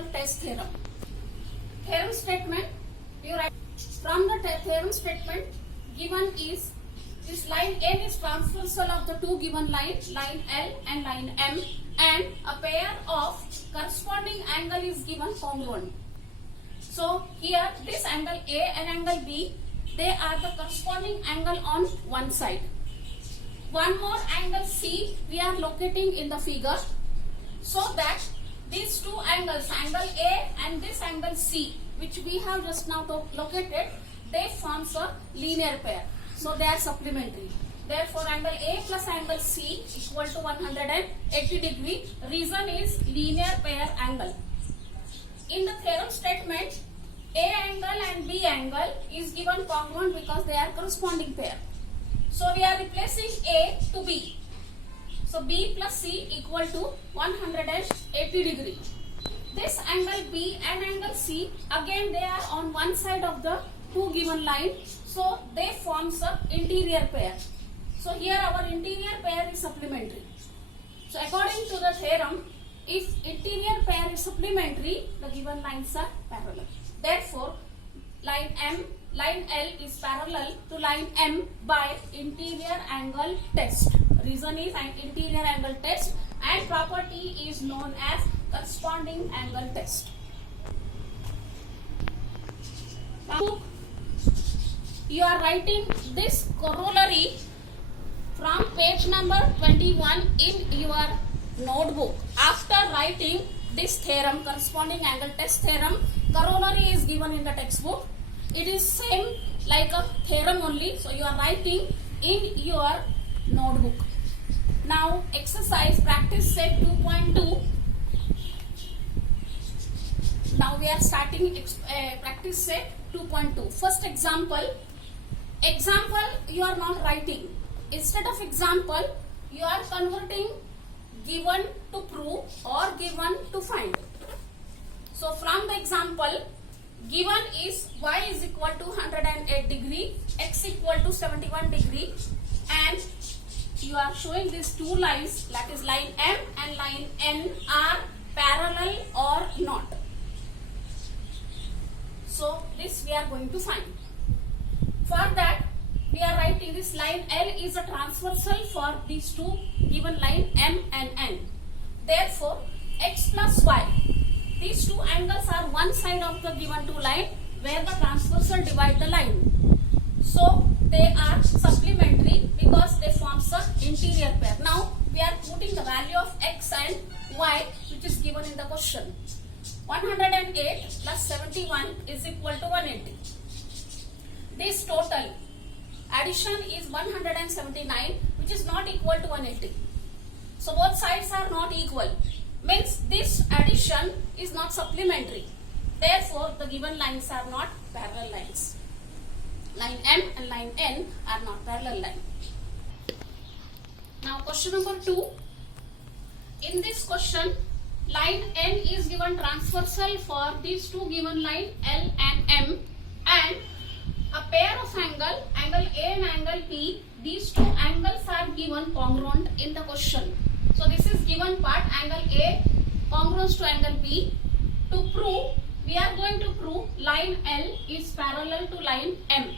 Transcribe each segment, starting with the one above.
angle test theorem. Theorem statement, you write from the theorem statement given is this line N is transversal of the two given lines, line L and line M, and a pair of corresponding angle is given congruent. So here this angle A and angle B, they are the corresponding angle on one side. One more angle C we are locating in the figure, so that these two angles, angle A and this angle C, which we have just now located, they forms a linear pair. So they are supplementary. Therefore angle A plus angle C equal to 180 degree. Reason is linear pair angle. In the theorem statement, A angle and B angle is given congruent because they are corresponding pair. So we are replacing A to B. So B plus C equal to 180 degree. This angle B and angle C, again they are on one side of the two given line. So they forms a interior pair. So here our interior pair is supplementary. So according to the theorem, if interior pair is supplementary, the given lines are parallel. Therefore, line L is parallel to line M by interior angle test. Reason is an interior angle test, and property is known as corresponding angle test. Now, you are writing this corollary from page number 21 in your notebook. After writing this theorem, corresponding angle test theorem, corollary is given in the textbook. It is same like a theorem only, so you are writing in your notebook. Now exercise practice set 2.2. Now we are starting practice set 2.2. First example you are not writing. Instead of example, you are converting given to prove or given to find. So from the example, given is y is equal to 108 degree, x equal to 71 degree, and you are showing these two lines, that is line M and line N, are parallel or not. So this we are going to find. For that, we are writing this line L is a transversal for these two given line M and N. Therefore, x plus y, these two angles are one side of the given two line where the transversal divide the line. So they are supplementary because they forms a interior pair. Now we are putting the value of x and y which is given in the question. 108 plus 71 is equal to 180. This total addition is 179, which is not equal to 180. So both sides are not equal. Means this addition is not supplementary. Therefore, the given lines are not parallel lines. Line M and line N are not parallel lines. Now question number 2. In this question, line N is given transversal for these two given line L and M, and a pair of angle A and angle B, these two angles are given congruent in the question. So this is given part, angle A congruent to angle B. To prove, we are going to prove line L is parallel to line M.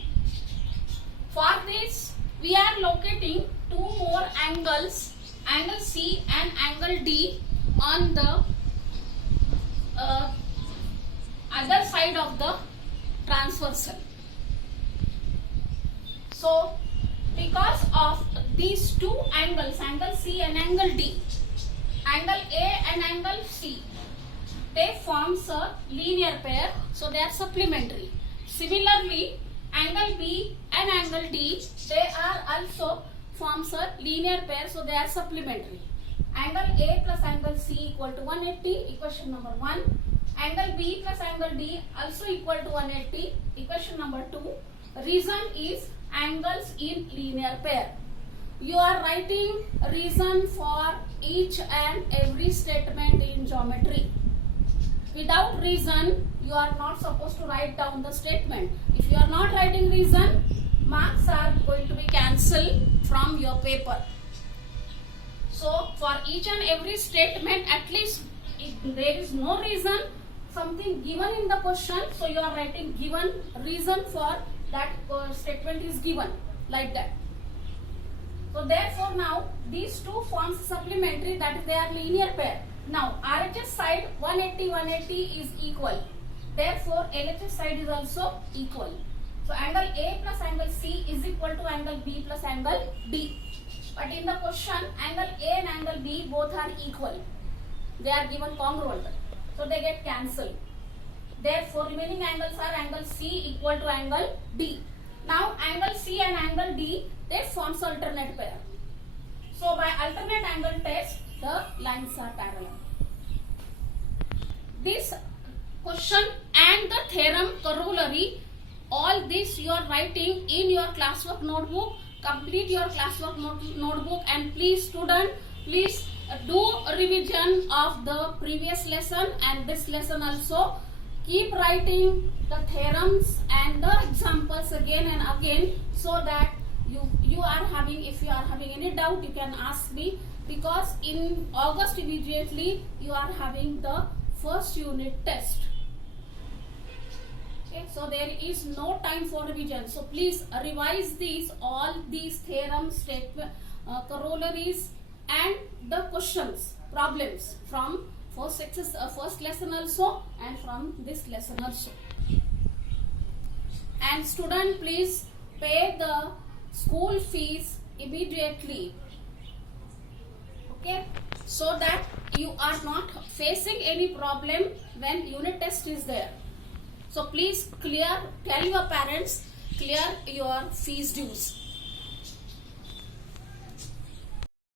For this, we are locating two more angles, angle C and angle D, on the other side of the transversal. So because of these two angles, angle C and angle D, angle A and angle C, they forms a linear pair, so they are supplementary. Similarly, angle B and angle D, they are also forms a linear pair, so they are supplementary. Angle A plus angle C equal to 180, equation number 1. Angle B plus angle D also equal to 180, equation number 2. Reason is angles in linear pair. You are writing reason for each and every statement in geometry. Without reason, you are not supposed to write down the statement. If you are not writing reason, marks are going to be cancelled from your paper. So for each and every statement, at least if there is no reason, something given in the question, so you are writing given reason for that statement is given, like that. So therefore now these two forms supplementary, that is they are linear pair. Now RHS side 180 is equal. Therefore LHS side is also equal. So angle A plus angle C is equal to angle B plus angle D. But in the question, angle A and angle B both are equal. They are given congruent. So they get cancelled. Therefore remaining angles are angle C equal to angle D. Now angle C and angle D, they forms alternate pair. So by alternate angle test, the lines are parallel. This question and the theorem corollary, all this you are writing in your classwork notebook. Complete your classwork notebook, and please student, please do a revision of the previous lesson and this lesson also. Keep writing the theorems and the examples again and again, so that you are having, if you are having any doubt, you can ask me, because in August immediately you are having the first unit test. Okay, so there is no time for revision. So please revise all these theorems, statement, corollaries, and the questions, problems from first lesson also and from this lesson also. And student, please pay the school fees immediately. Okay, so that you are not facing any problem when unit test is there. So please tell your parents, clear your fees dues.